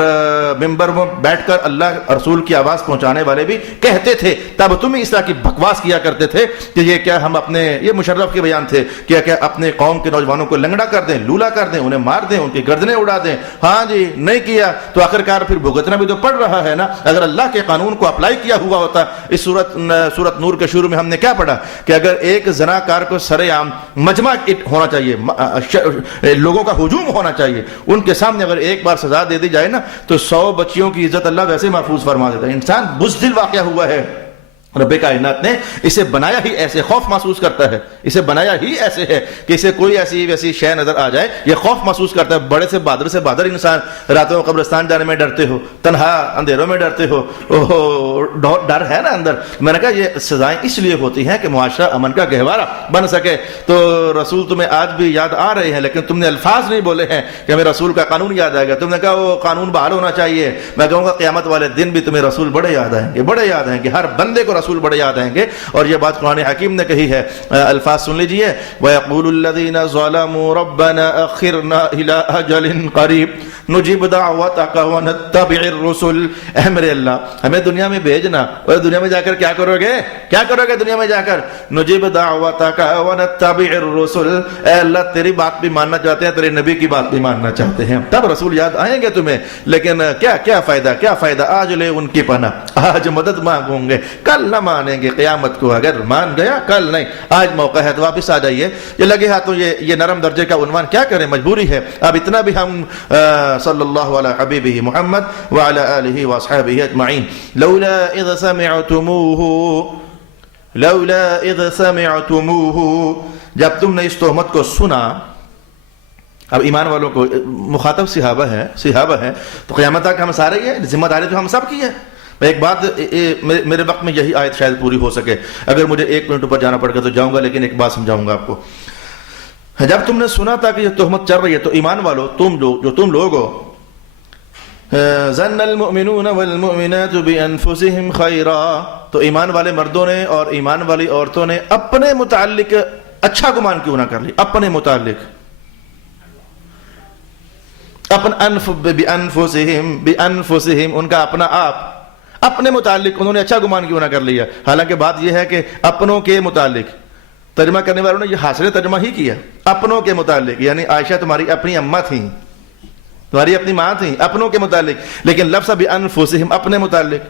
ممبر میں بیٹھ کر اللہ رسول کی آواز پہنچانے والے بھی کہتے تھے. تب تم اس طرح کی بکواس کیا کرتے تھے کہ یہ کیا ہم اپنے, یہ مشرف کے بیان تھے, کیا اپنے قوم کے نوجوانوں کو لنگڑا کر دیں, لولا کر دیں, انہیں مار دیں, ان کی گردنیں اڑا دیں. ہاں جی, نہیں کیا تو آخرکار پھر بھگتنا بھی تو پڑ رہا ہے نا. اگر اللہ کے قانون کو اپلائی کیا ہوا ہوتا, اس سورت نور کے شروع میں ہم نے کیا پڑھا کہ اگر ایک زناکار کو سر عام مجمع ہونا چاہیے, لوگوں کا ہجوم ہونا چاہیے, ان کے سامنے اگر ایک بار سزا دے دی جائے نا تو 100 بچیوں کی عزت اللہ ویسے محفوظ فرما دیتا ہے. انسان بزدل واقعہ ہوا ہے, رب کائنات نے اسے بنایا ہی ایسے، خوف محسوس کرتا ہے، اسے بنایا ہی ایسے ہے کہ اسے کوئی ایسی ویسی شے نظر آ جائے یہ خوف محسوس کرتا ہے۔ بڑے سے بہادر انسان، راتوں کو قبرستان جانے میں ڈرتے ہو، تنہا اندھیروں میں ڈرتے ہو، ڈر ہے نا اندر۔ میں نے کہا یہ سزائیں اس لیے ہوتی ہیں کہ معاشرہ امن کا گہوارہ بن سکے۔ تو رسول تمہیں آج بھی یاد آ رہے ہیں، لیکن تم نے الفاظ نہیں بولے ہیں کہ ہمیں رسول کا قانون یاد آئے گا۔ تم نے کہا وہ قانون بحال ہونا چاہیے۔ میں کہوں گا قیامت والے دن بھی تمہیں رسول بڑے یاد آئیں گے، بڑے یاد آئیں گے، ہر بندے کو رسول بڑے یاد آئیں گے۔ اور یہ بات قرآن حکیم نے کہی ہے، الفاظ سن لیجئے، وَيَقُولُ الَّذِينَ ظَلَمُوا رَبَّنَا أَخِّرْنَا إِلَىٰ أَجَلٍ قَرِيبٍ نُجِبْ دَعْوَتَكَ وَنَتَّبِعِ الرُّسُلَ۔ اے میرے اللہ ہمیں دنیا میں بھیجنا، اور دنیا میں جا کر کیا کرو گے؟ کیا کرو گے دنیا میں جا کر؟ نُجِبْ دَعْوَتَكَ وَنَتَّبِعِ الرُّسُلَ۔ اے اللہ تیری بات بھی ماننا چاہتے ہیں، تیرے نبی کی بات بھی ماننا چاہتے ہیں، تب رسول یاد آئیں گے تمہیں۔ لیکن کیا فائدہ؟ آج لے ان کی پناہ، آج مدد مانگوں گے، کل نہ مانیں گے، قیامت کو اگر مان گیا کل نہیں۔ آج موقع ہے تو واپس آ جائیے۔ یہ لگے ہاتھوں یہ نرم درجے کا عنوان کیا کریں، مجبوری ہے۔ اب اتنا بھی ہم صلی اللہ علی حبیبہ محمد وعلی آلہ واصحابہ اجمعین۔ لولا اذ سمعتموہ، جب تم نے اس تہمت کو سنا۔ اب ایمان والوں کو مخاطب صحابہ ہے تو قیامت تک ہم سارے ہی ہیں، ذمہ داری تو ہم سب کی ہے۔ ایک بات میرے وقت میں یہی آیت شاید پوری ہو سکے، اگر مجھے 1 منٹ اوپر جانا پڑ گیا تو جاؤں گا، لیکن ایک بات سمجھاؤں گا آپ کو۔ جب تم نے سنا تھا کہ یہ تہمت چل رہی ہے تو ایمان والو، تم لوگ ہو، ظن المؤمنون والمؤمنات بانفسهم خیرا، تو ایمان والے مردوں نے اور ایمان والی عورتوں نے اپنے متعلق اچھا گمان کیوں نہ کر لی، اپنے متعلق، بانفسهم ان کا اپنا آپ، اپنے متعلق انہوں نے اچھا گمان کیوں نہ کر لیا۔ حالانکہ بات یہ ہے کہ اپنوں کے متعلق، ترجمہ کرنے والوں نے یہ حاصل ترجمہ ہی کیا، اپنوں کے متعلق، یعنی عائشہ تمہاری اپنی اماں تھیں، تمہاری اپنی ماں تھیں، اپنوں کے متعلق، لیکن لفظ بانفسهم اپنے متعلق،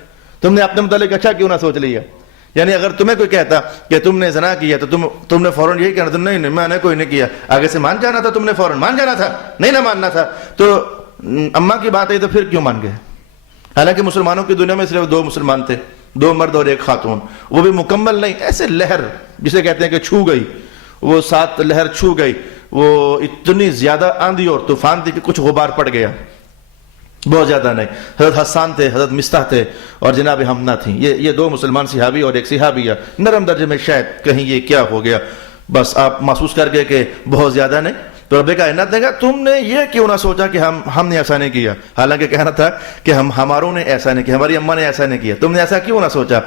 تم نے اپنے متعلق اچھا کیوں نہ سوچ لیا۔ یعنی اگر تمہیں کوئی کہتا کہ تم نے زنا کیا تو تم نے فوراً یہی کہنا تھا، نہیں میں نے کوئی نہیں کیا، آگے سے مان جانا تھا، تم نے فوراً مان جانا تھا، نہیں نہ ماننا تھا۔ تو اماں کی بات ہے تو پھر کیوں مان گئے؟ حالانکہ مسلمانوں کی دنیا میں صرف 2 مسلمان تھے، 2 مرد اور 1 خاتون، وہ بھی مکمل نہیں، ایسے لہر جسے کہتے ہیں کہ چھو گئی، وہ 7 لہر چھو گئی، وہ اتنی زیادہ آندھی اور طوفان تھی کہ کچھ غبار پڑ گیا، بہت زیادہ نہیں۔ حضرت حسان تھے، حضرت مستح تھے، اور جناب حمنہ تھیں، یہ 2 مسلمان صحابی اور 1 صحابیہ۔ نرم درجے میں شاید کہیں یہ کیا ہو گیا، بس آپ محسوس کر گئے کہ بہت زیادہ نہیں۔ تو رب کائنات نے کہا تم نے یہ کیوں نہ سوچا کہ ہم نے ایسا نہیں کیا، حالانکہ کہنا تھا کہ ہماروں نے ایسا نہیں کیا، ہماری اماں نے ایسا نہیں کیا، تم نے ایسا کیوں نہ سوچا۔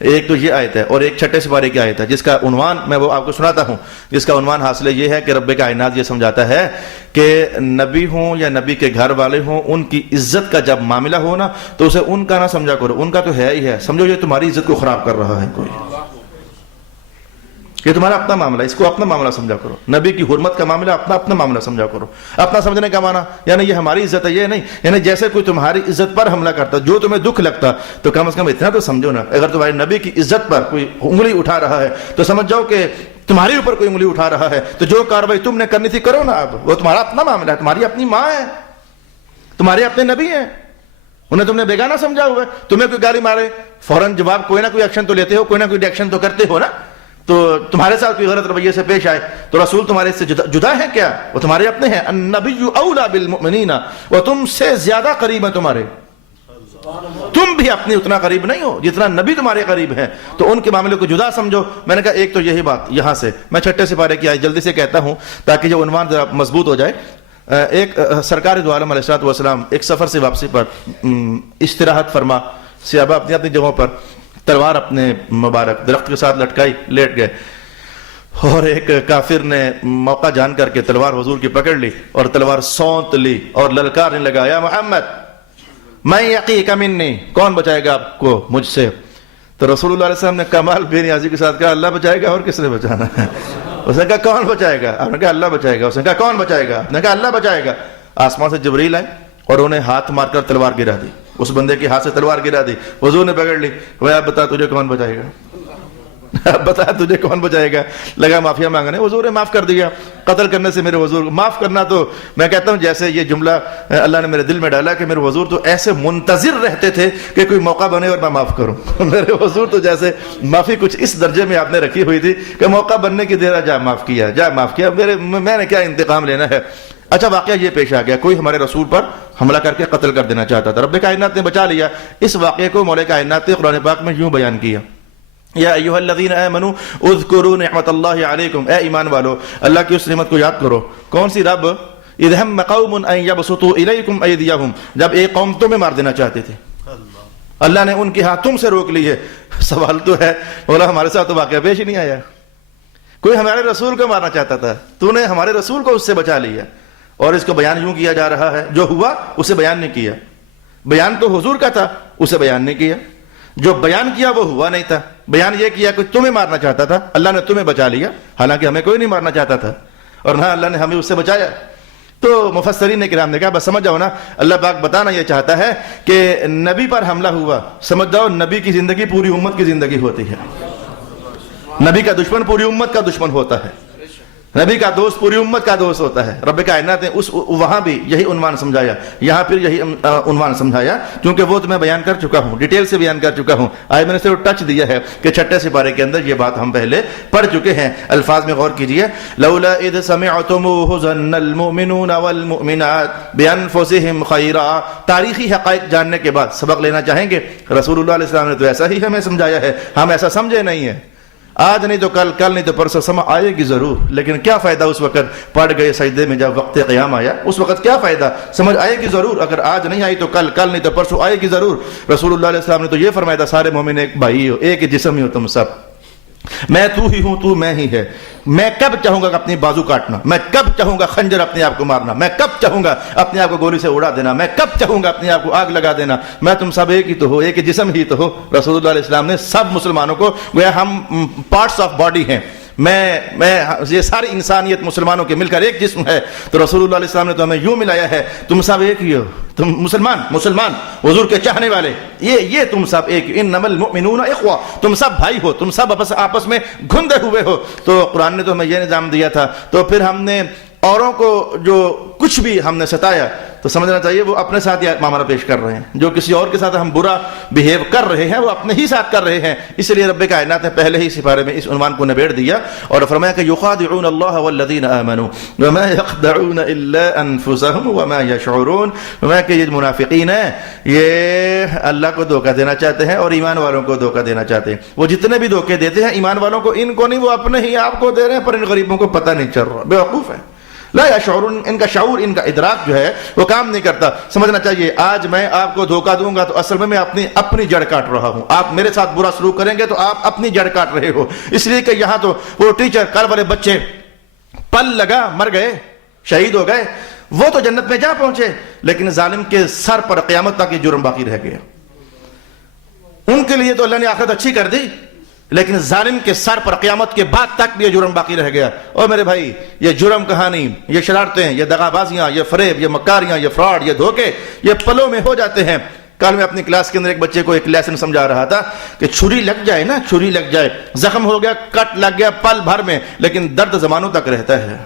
ایک تو یہ آیت ہے، اور ایک 6 سپارے کی آیت ہے جس کا عنوان میں وہ آپ کو سناتا ہوں، جس کا عنوان حاصل یہ ہے کہ رب کائنات یہ سمجھاتا ہے کہ نبی ہوں یا نبی کے گھر والے ہوں، ان کی عزت کا جب معاملہ ہو نا تو اسے ان کا نہ سمجھا کرو، ان کا تو ہے ہی ہے، سمجھو یہ تمہاری عزت کو خراب کر رہا ہے کوئی، یہ تمہارا اپنا معاملہ، اس کو اپنا معاملہ سمجھا کرو۔ نبی کی حرمت کا معاملہ اپنا معاملہ سمجھا کرو۔ اپنا سمجھنے کا معنی یعنی یہ ہماری عزت ہے، یہ نہیں، یعنی جیسے کوئی تمہاری عزت پر حملہ کرتا، جو تمہیں دکھ لگتا تو کم از کم اتنا تو سمجھو نا، اگر تمہارے نبی کی عزت پر کوئی انگلی اٹھا رہا ہے تو سمجھ جاؤ کہ تمہارے اوپر کوئی انگلی اٹھا رہا ہے، تو جو کاروائی تم نے کرنی تھی کرو نا، اب وہ تمہارا اپنا معاملہ ہے، تمہاری اپنی ماں ہے، تمہارے اپنے نبی ہیں، انہیں تم نے بیگانہ سمجھا ہوا ہے۔ تمہیں کوئی گالی مارے فوراً جواب کوئی نہ کوئی ایکشن تو لیتے ہو، کوئی نہ کوئی ایکشن تو کرتے ہو نا۔ تو تمہارے ساتھ کوئی غلط رویے سے پیش آئے تو رسول تمہارے سے جدا ہے کیا؟ وہ تمہارے اپنے ہیں۔ النبی اولیٰ بالمؤمنین، وہ تم سے زیادہ قریب ہیں تمہارے، تم بھی اپنے اتنا قریب نہیں ہو جتنا نبی تمہارے قریب ہے، تو ان کے معاملے کو جدا سمجھو۔ میں نے کہا ایک تو یہی بات یہاں سے، میں 6 سپارے کی آیت جلدی سے کہتا ہوں تاکہ یہ عنوان ذرا مضبوط ہو جائے۔ ایک سرکار دو عالم علیہ السلام ایک سفر سے واپسی پر استراحت فرما، صحابہ اپنی اپنی جگہوں پر، تلوار اپنے مبارک درخت کے ساتھ لٹکائی لیٹ گئے، اور ایک کافر نے موقع جان کر کے تلوار حضور کی پکڑ لی اور تلوار سونت لی اور للکارنے لگا، یا محمد من یقیک منی، کون بچائے گا آپ کو مجھ سے؟ تو رسول اللہ علیہ وسلم نے کمال بے نیازی کے ساتھ کہا اللہ بچائے گا، اور کس نے بچانا ہے؟ اس نے کہا کون بچائے گا؟ آپ نے کہا اللہ بچائے گا۔ اس نے کہا کون بچائے گا؟ آپ نے کہا اللہ بچائے گا۔ آسمان سے جبریل آئے اور انہیں ہاتھ مار کر تلوار گرا دی، اس بندے کے ہاتھ سے تلوار گرا دی، حضور نے پکڑ لی، وہ آپ بتا تجھے کون بچائے گا؟ بتا تجھے کون بچائے گا؟ لگا معافیا مانگنے، حضور نے معاف کر دیا، قتل کرنے سے میرے حضور معاف کرنا. تو میں کہتا ہوں جیسے یہ جملہ اللہ نے میرے دل میں ڈالا کہ میرے حضور تو ایسے منتظر رہتے تھے کہ کوئی موقع بنے اور میں معاف کروں. میرے حضور تو جیسے معافی کچھ اس درجے میں آپ نے رکھی ہوئی تھی کہ موقع بننے کی دیر جا معاف کیا، جا معاف کیا، میں نے کیا انتقام لینا ہے. اچھا واقعہ یہ پیش آ گیا، کوئی ہمارے رسول پر حملہ کر کے قتل کر دینا چاہتا تھا، رب کائنات نے بچا لیا. اس واقعے کو مولا کائنات نے قرآن پاک میں یوں بیان کیا، یا ایھا الذین آمنوا اذکروا نعمت اللہ علیکم، اے ایمان والو اللہ کی اس نعمت کو یاد کرو. کون سی رب؟ اذ ہم قوم ان یبسطوا الیکم ایدیہم، جب ایک قوم تمہیں مار دینا چاہتے تھے اللہ نے ان کے ہاتھ تم سے روک لیے. سوال تو ہے مولا ہمارے ساتھ تو واقعہ پیش ہی نہیں آیا، کوئی ہمارے رسول کو مارنا چاہتا تھا، تو نے ہمارے رسول کو اس سے بچا لیا. اور اس کو بیان یوں کیا جا رہا ہے، جو ہوا اسے بیان نہیں کیا. بیان تو حضور کا تھا، اسے بیان نہیں کیا. جو بیان کیا وہ ہوا نہیں تھا. بیان یہ کیا کہ تمہیں مارنا چاہتا تھا، اللہ نے تمہیں بچا لیا، حالانکہ ہمیں کوئی نہیں مارنا چاہتا تھا اور نہ اللہ نے ہمیں اس سے بچایا. تو مفسرین کرام نے کہا بس سمجھ جاؤ نا، اللہ پاک بتانا یہ چاہتا ہے کہ نبی پر حملہ ہوا، سمجھ جاؤ نبی کی زندگی پوری امت کی زندگی ہوتی ہے. نبی کا دشمن پوری امت کا دشمن ہوتا ہے، نبی کا دوست پوری امت کا دوست ہوتا ہے. رب کائنات نے وہاں بھی یہی عنوان سمجھایا، یہاں پھر یہی عنوان سمجھایا، کیونکہ وہ تو میں بیان کر چکا ہوں، ڈیٹیل سے بیان کر چکا ہوں. آج میں نے صرف ٹچ دیا ہے کہ 6 سپارے کے اندر یہ بات ہم پہلے پڑھ چکے ہیں. الفاظ میں غور کیجئے، لولا اذ سمعتموه ظن المؤمنون والمؤمنات بانفسهم خیرا. تاریخی حقائق جاننے کے بعد سبق لینا چاہیں گے، رسول اللہ علیہ السلام نے تو ایسا ہی ہمیں سمجھایا ہے، ہم ایسا سمجھے نہیں ہیں. آج نہیں تو کل، کل نہیں تو پرسوں سمجھ آئے گی ضرور، لیکن کیا فائدہ اس وقت پڑھ گئے سجدے میں جب وقت قیام آیا، اس وقت کیا فائدہ؟ سمجھ آئے گی ضرور، اگر آج نہیں آئی تو کل، کل نہیں تو پرسوں آئے گی ضرور. رسول اللہ علیہ السلام نے تو یہ فرمایا تھا، سارے مومن ایک بھائی ہو، ایک جسم ہی ہو تم سب، میں تو ہی ہوں، تو میں ہی ہے. میں کب چاہوں گا اپنی بازو کاٹنا، میں کب چاہوں گا خنجر اپنے آپ کو مارنا، میں کب چاہوں گا اپنے آپ کو گولی سے اڑا دینا، میں کب چاہوں گا اپنے آپ کو آگ لگا دینا. میں تم سب ایک ہی تو ہو، ایک جسم ہی تو ہو. رسول اللہ علیہ السلام نے سب مسلمانوں کو گویا ہم پارٹس آف باڈی ہیں، میں یہ ساری انسانیت مسلمانوں کے مل کر ایک جسم ہے. تو رسول اللہ علیہ السلام نے تو ہمیں یوں ملایا ہے، تم سب ایک ہی ہو، تم مسلمان حضور کے چاہنے والے، یہ تم سب ایک، انما المؤمنون اخوہ، تم سب بھائی ہو، تم سب آپس میں گھندے ہوئے ہو. تو قرآن نے تو ہمیں یہ نظام دیا تھا. تو پھر ہم نے اوروں کو جو کچھ بھی ہم نے ستایا تو سمجھنا چاہیے وہ اپنے ساتھ یہ معاملہ پیش کر رہے ہیں. جو کسی اور کے ساتھ ہم برا بہیو کر رہے ہیں وہ اپنے ہی ساتھ کر رہے ہیں. اس لیے رب کائنات نے پہلے ہی سپارے میں اس عنوان کو نبیڑ دیا اور فرمایا کہ یخادعون اللہ والذین آمنوا وما یخدعون الا انفسهم وما یشعرون. فرمایا کہ یہ منافقین ہیں، یہ اللہ کو دھوکہ دینا چاہتے ہیں اور ایمان والوں کو دھوکہ دینا چاہتے ہیں. وہ جتنے بھی دھوکے دیتے ہیں ایمان والوں کو، ان کو نہیں، وہ اپنے ہی آپ کو دے رہے ہیں، پر ان غریبوں کو پتہ نہیں چل رہا، بیوقوف ہے. لا یشعرون، ان کا شعور، ان کا ادراک جو ہے وہ کام نہیں کرتا. سمجھنا چاہیے آج میں آپ کو دھوکہ دوں گا تو اصل میں اپنی جڑ کاٹ رہا ہوں. آپ میرے ساتھ برا سلوک کریں گے تو آپ اپنی جڑ کاٹ رہے ہو. اس لیے کہ یہاں تو وہ ٹیچر، کل والے بچے پل لگا مر گئے، شہید ہو گئے، وہ تو جنت میں جا پہنچے، لیکن ظالم کے سر پر قیامت تک یہ جرم باقی رہ گیا. ان کے لیے تو اللہ نے آخرت اچھی کر دی، لیکن ظالم کے سر پر قیامت کے بعد تک بھی یہ جرم باقی رہ گیا. اور میرے بھائی یہ جرم کہانی، یہ شرارتیں، یہ دغا بازیاں، یہ فریب، یہ مکاریاں، یہ فراڈ، یہ دھوکے، یہ پلوں میں ہو جاتے ہیں. کل میں اپنی کلاس کے اندر ایک بچے کو ایک لیسن سمجھا رہا تھا کہ چھری لگ جائے نا، چھری لگ جائے، زخم ہو گیا، کٹ لگ گیا پل بھر میں، لیکن درد زمانوں تک رہتا ہے،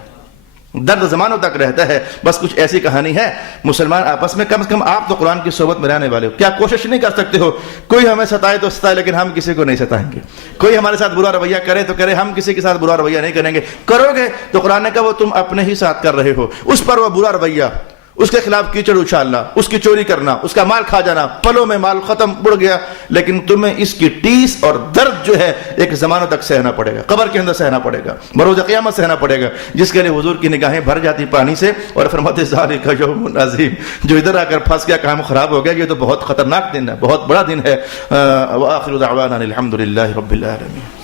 درد زمانوں تک رہتا ہے. بس کچھ ایسی کہانی ہے. مسلمان آپس میں کم سے کم آپ تو قرآن کی صحبت میں رہنے والے ہو، کیا کوشش نہیں کر سکتے ہو؟ کوئی ہمیں ستائے تو ستائے، لیکن ہم کسی کو نہیں ستائیں گے. کوئی ہمارے ساتھ برا رویہ کرے تو کرے، ہم کسی کے ساتھ برا رویہ نہیں کریں گے. کرو گے تو قرآن نے کہا وہ تم اپنے ہی ساتھ کر رہے ہو. اس پر وہ برا رویہ، اس کے خلاف کیچڑ اچھالنا، اس کی چوری کرنا، اس کا مال کھا جانا، پلوں میں مال ختم بڑھ گیا، لیکن تمہیں اس کی ٹیس اور درد جو ہے ایک زمانوں تک سہنا پڑے گا، قبر کے اندر سہنا پڑے گا، بروز قیامت سہنا پڑے گا، جس کے لیے حضور کی نگاہیں بھر جاتی پانی سے اور فرماتے ذالک یوم عظیم. جو ادھر آ کر پھنس گیا، کام خراب ہو گیا، یہ تو بہت خطرناک دن ہے، بہت بڑا دن ہے. وآخر دعوانا الحمد للہ رب العالمین.